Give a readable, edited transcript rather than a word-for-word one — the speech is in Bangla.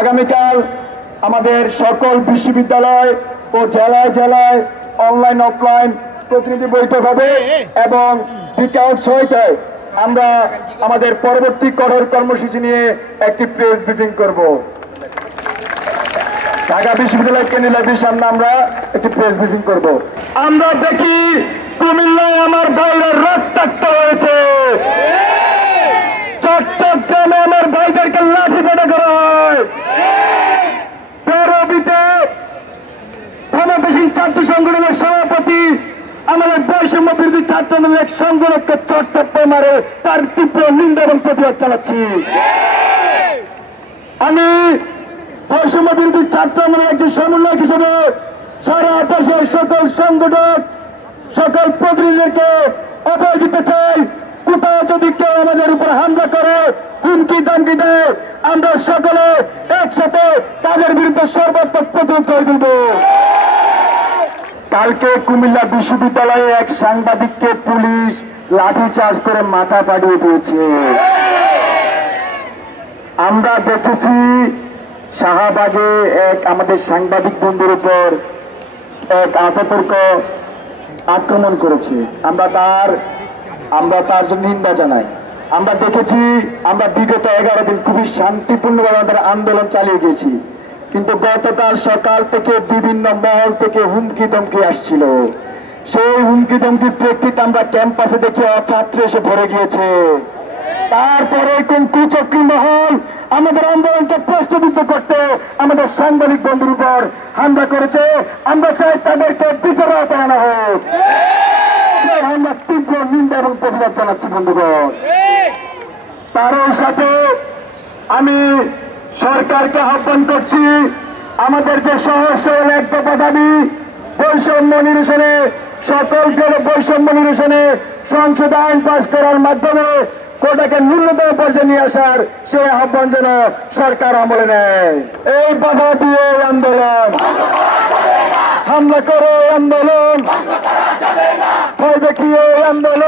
আগামীকাল আমাদের সকল বিশ্ববিদ্যালয় ও জেলায় জেলায় অনলাইন অফলাইন প্রতিনিধি বৈঠক হবে এবং বিকাল 6টায় আমরা আমাদের পরবর্তী কঠোর কর্মসূচি নিয়ে একটি প্রেস ব্রিফিং করব। ঢাকা বিশ্ববিদ্যালয় কেন্দ্রীয় লাইব্রেরির সামনে আমরা একটি প্রেস ব্রিফিং করব। আমরা দেখি কুমিল্লায় আমার ভাইরা রক্তাক্ত হয়েছে, চট্টগ্রামে আমার ভাইদেরকে লাঠিপেটা করা হয়, পৌরবিতে ক্ষমতাসীন ছাত্র সংগঠনের সভাপতি আমাদের বৈষম্য বিরোধী ছাত্র দলের এক সংগঠনকে চট্টগ্রামে মারে তার তীব্র নিন্দা এবং প্রতিবাদ চালাচ্ছি। আমি বৈষম্য বিরোধী ছাত্র দলের একজন সমন্বয়ক হিসেবে সারা দেশের সকল সংগঠক সকল প্রতিনিধিদেরকে অভয় দিতে চাই, কোথাও যদি কেউ আমাদের উপর হামলা করে হুমকি দামকি দেয় আমরা সকলে একসাথে তাদের বিরুদ্ধে সর্বাত্মক প্রতিরোধ করে তুলব। কালকে কুমিল্লা বিশ্ববিদ্যালয়ে এক সাংবাদিককে পুলিশ লাঠিচার্জ করে মাথা ফাটিয়ে দিয়েছে। আমরা দেখেছি শাহবাগে এক আমাদের সাংবাদিক বন্ধুর উপর এক আততায়ীরা আক্রমণ করেছে। আমরা তার জন্য নিন্দা জানাই। আমরা দেখেছি আমরা বিগত 11 দিন খুবই শান্তিপূর্ণভাবে আমাদের আন্দোলন চালিয়ে গেছি, কিন্তু গতকাল সকাল থেকে বিভিন্ন মহল থেকে হুমকি ধমকি আসছিল। সেই হুমকি ধমকির প্রেক্ষিতে আমরা ক্যাম্পাসে দেখি ছাত্র এসে ভরে গিয়েছে। তারপরে কোন কুচক্রী মহল আমাদের আন্দোলনকে প্রশ্নবিদ্ধ করতে আমাদের সাংবাদিক বন্ধুর উপর হামলা করেছে। আমরা চাই তাদেরকে বিচারের আওতায় আনা হোক। আমরা তীব্র নিন্দা এবং প্রতিবাদ জানাচ্ছি বন্ধুগণ। তারও সাথে আমি সরকারকে আহ্বান করছি, আমাদের যে সহজ সরল এক দফা দাবি বৈষম্য নিরসনে, সকল বৈষম্য নিরসনে সংসদ আইন পাশ করার মাধ্যমে কোটাকে ন্যূনতম পর্যায়ে নিয়ে আসার সেই আহ্বান যেন সরকার আমলে নেয়। এই বাধা দিয়ে আন্দোলন, হামলা করে আন্দোলন, ভয় দেখিয়ে আন্দোলন।